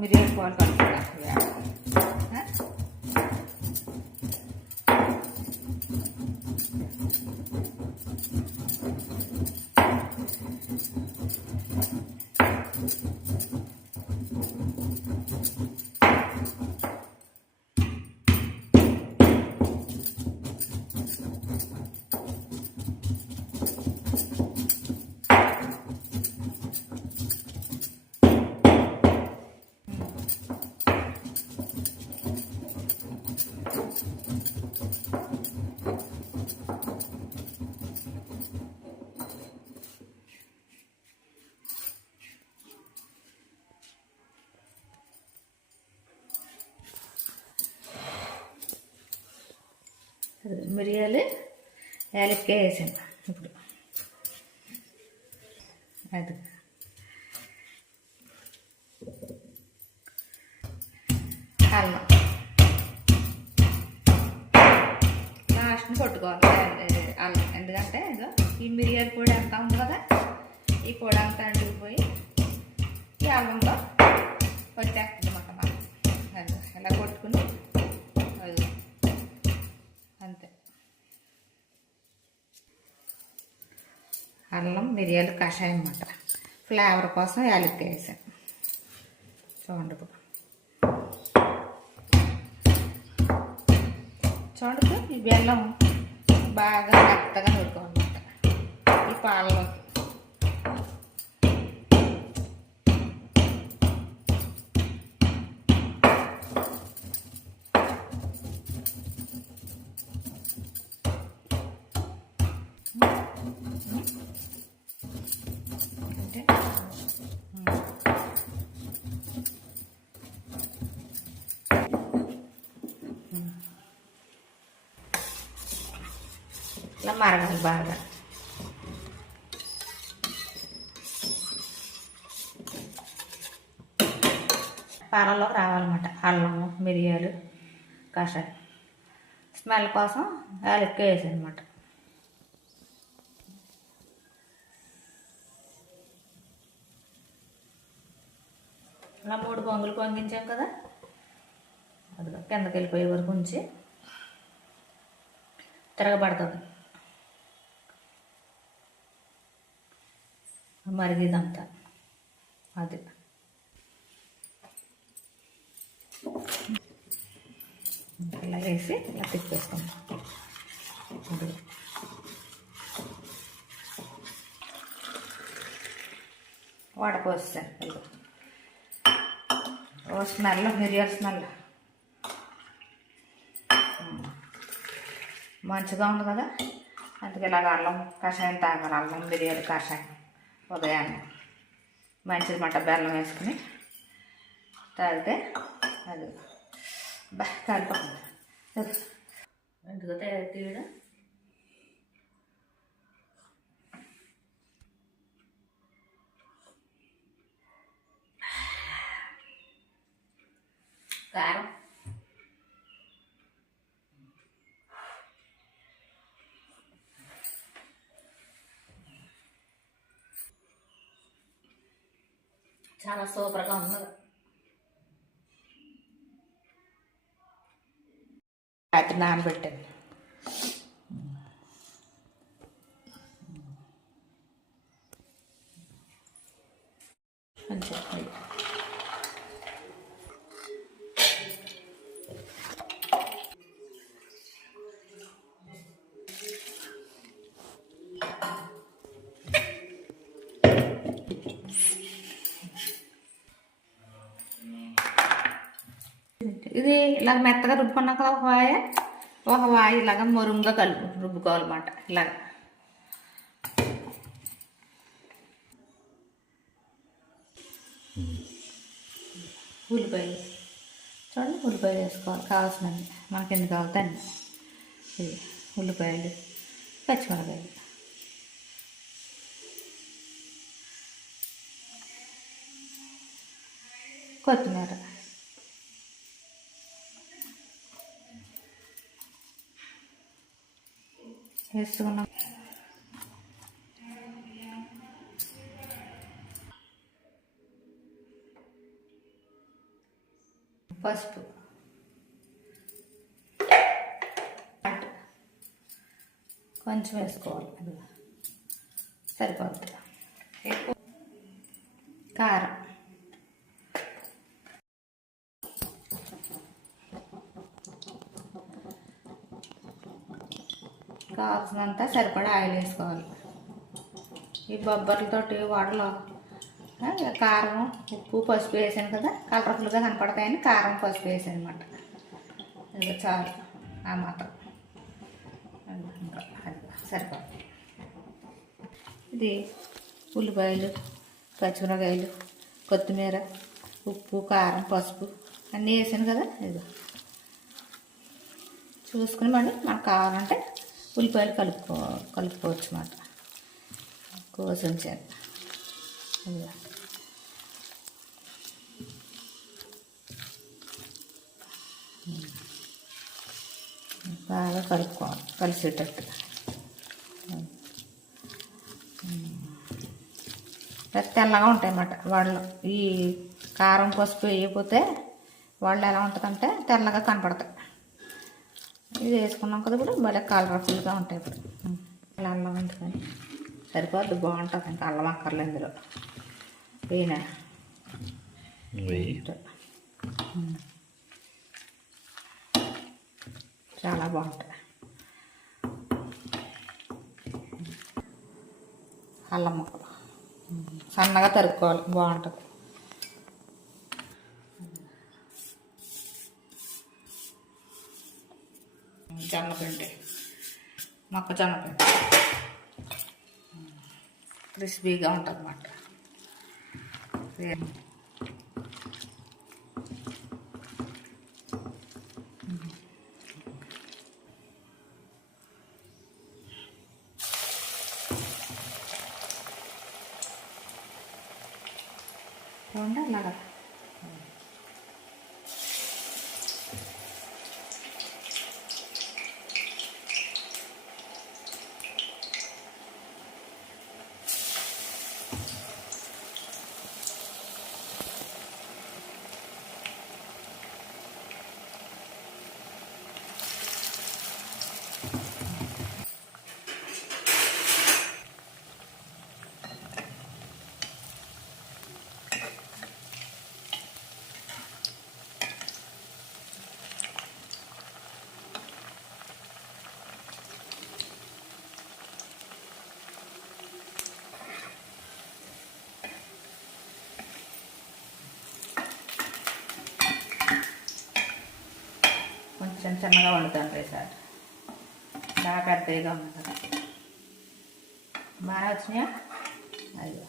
કોથમીર એક વાર કાઢી નાખીએ હા మిరియాలు యాలక్కాయ వేసాను ఇప్పుడు అది అల్లం లాస్ట్ని కొట్టుకోవాలి ఏ, అల్లం ఎందుకంటే ఇదో ఈ మిరియాల పొడి అంతా ఉంది కదా ఈ పొడి అంతా అంటుకుపోయి ఈ అల్లంతో వచ్చేస్తుంది అన్నమాట మనకి అది ఇలా కొట్టుకుని అల్లం మిరియాలు కషాయం అన్నమాట. ఫ్లేవర్ కోసం యాలక్కి వేసాను చూడండి ఇప్పుడు ఈ బెల్లం బాగా మెత్తగా నూరుకోవాలన్నమాట. ఈ పాలలో అంటే ఇలా మరగాలి బాగా. పాలలోకి రావాలన్నమాట. అల్లము మిరియాలు కషాయం. స్మెల్ కోసం యాలక్కాయ అనమాట ఇలా మూడు పొంగులు పొంగించాం కదా. అదిగా కిందకి వెళ్ళిపోయే వరకు ఉంచి తిరగబడుతుంది మరిగిదంతా అది. ఇలా వేసి ఇలా తిప్పేసుకుందాం అది. ఓ స్మెల్ మిరియాల స్మెల్. మంచిగా ఉంది కదా? అందుకే ఇలాగ అల్లం కషాయం తాగాలి అల్లం మిరియాలు కషాయం ఉదయాన్నే. మంచిది మంట బెల్లం వేసుకుని తాగితే అది బా కాలిపోతుంది ఎందుకు తీయడం కారం చాలా సూపర్గా ఉన్నది రాత్రి నానబెట్టాను అంతే అది. ఇది ఇలాగ మెత్తగా రుబ్బుకున్నాక కదా ఒక వాయ ఒక వాయి ఇలాగ మురుంగా కలుపు రుబ్బుకోవాలన్నమాట ఇలాగ. ఉల్లిపాయలు చూడండి ఉల్లిపాయలు వేసుకోవాలి కావాల్సినవి మనకి ఎన్ని కావాలి అన్ని. ఉల్లిపాయలు పచ్చిమిరపాయలు కొత్తిమీర. వేసుకున్నాం పసుపు కొంచెం వేసుకోవాలి. సరిపోతుంది కారం. కావాల్సినంత సరిపడా ఆయిల్ వేసుకోవాలి. ఈ బొబ్బర్లతోటి వడలు. కారం ఉప్పు పసుపు వేసాను కదా కలర్ఫుల్గా కనపడతాయని కారం పసుపు వేసాను అనమాట ఇది చాలు ఆ మాత్రం. అది ఇంకా ఇది ఉల్లిపాయలు పచ్చిమిరకాయలు కొత్తిమీర ఉప్పు కారం పసుపు అన్నీ వేసాను కదా ఇది చూసుకుని మళ్ళీ మనకు కావాలంటే ఉల్లిపాయలు కలుపుకో కలుపుకోవచ్చు అన్నమాట కోసం చేత. బాగా కలుపుకోవాలి కలిసేటట్టు. తెల్లగా ఉంటాయి అన్నమాట వాళ్ళు. ఈ కారం పసుపు వేయకపోతే వాళ్ళు ఎలా ఉంటుందంటే తెల్లగా కనపడతాయి. ఇది వేసుకున్నాం కదా ఇప్పుడు భలే కలర్ఫుల్గా ఉంటాయి ఇప్పుడు. ఇలా అల్లం వండుకొని సరిపోద్ది బాగుంటుంది. ఇంకా అల్లం అక్కర్లేదు ఇందులో. వెయ్యి చాలా బాగుంటుంది అల్లం సన్నగా తరుక్కోవాలి. బాగుంటుంది. జొన్నపిండి మొక్కజొన్నపిండి క్రిస్పీగా ఉంటుంది అన్నమాట చూడండి అలాగా చిన్న చిన్నగా వండుతాను ఈసారి. బాగా పెద్దగా ఉంది కదా బాగా వచ్చినాయా? అయ్యో.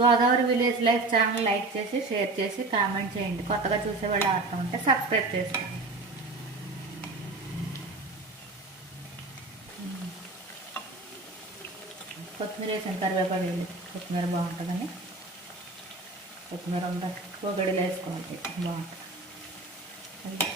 Godavari village life channel like చేసి షేర్ చేసి కామెంట్ చేయండి. కొత్తగా చూసే వాళ్ళు అర్థం ఉంటే సబ్స్క్రైబ్ చేసుకోండి. కొత్తిమీర వేసిన కరివేపాకు వెళ్ళి కొత్తిమీర బాగుంటుందని. కొత్తిమీర ఉందా పొగడిలో వేసుకోవాలి బాగుంటుంది.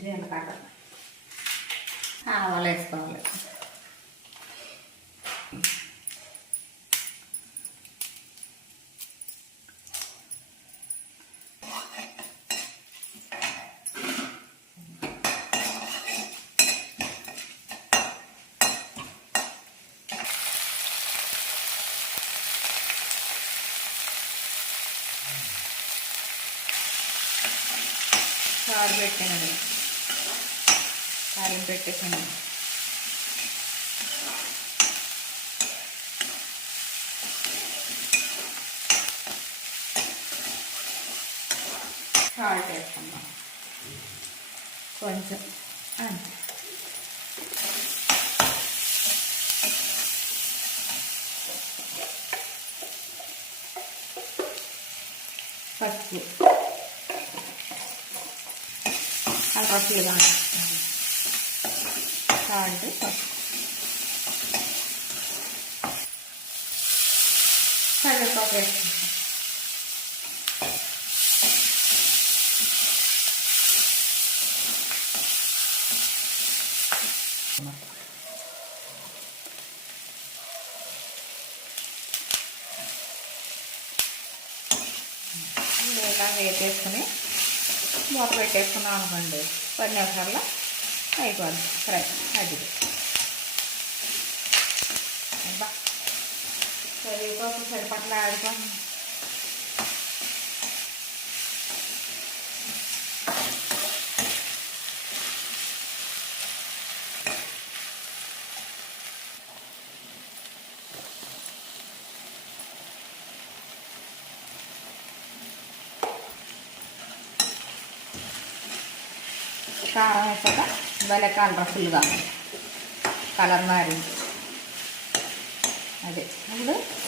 జీలకర్ర ఆవాలు వేసుకోవాలి. చారు పెట్టాను కారం పెట్టేసాను. సాల్ట్ వేసుకుందాం కొంచెం అంతే. పసుపు. కలపట్లుగా సాల్ట్ పసుపు. కరివేపాకు వేసుకుంటాం. ఇలా వేసేసుకుని మూత పెట్టేసుకున్నాం అనుకోండి పది నిమిషాల్లో అయిపోద్ది ఫ్రై అది అబ్బా కరివేపాకు సరిపట్ల ఆడుకోండి కారం వేసాక భలే కలర్ఫుల్గా కలర్ మారింది అదే ఇప్పుడు ఆ.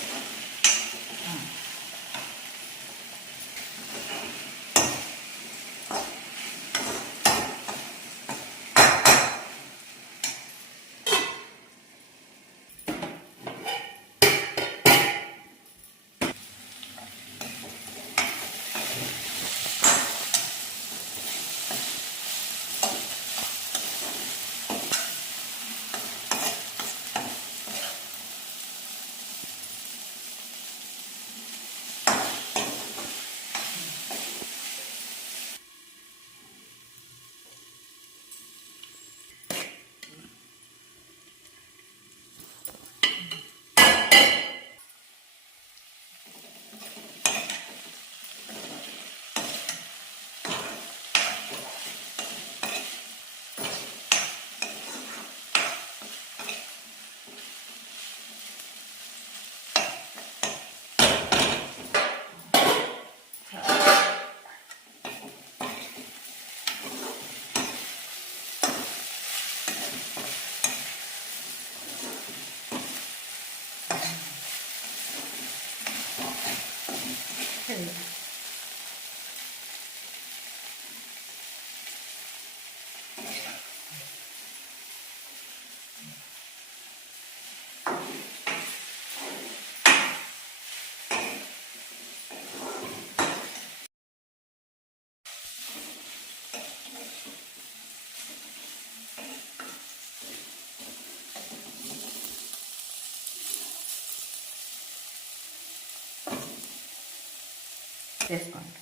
చేసుకోండి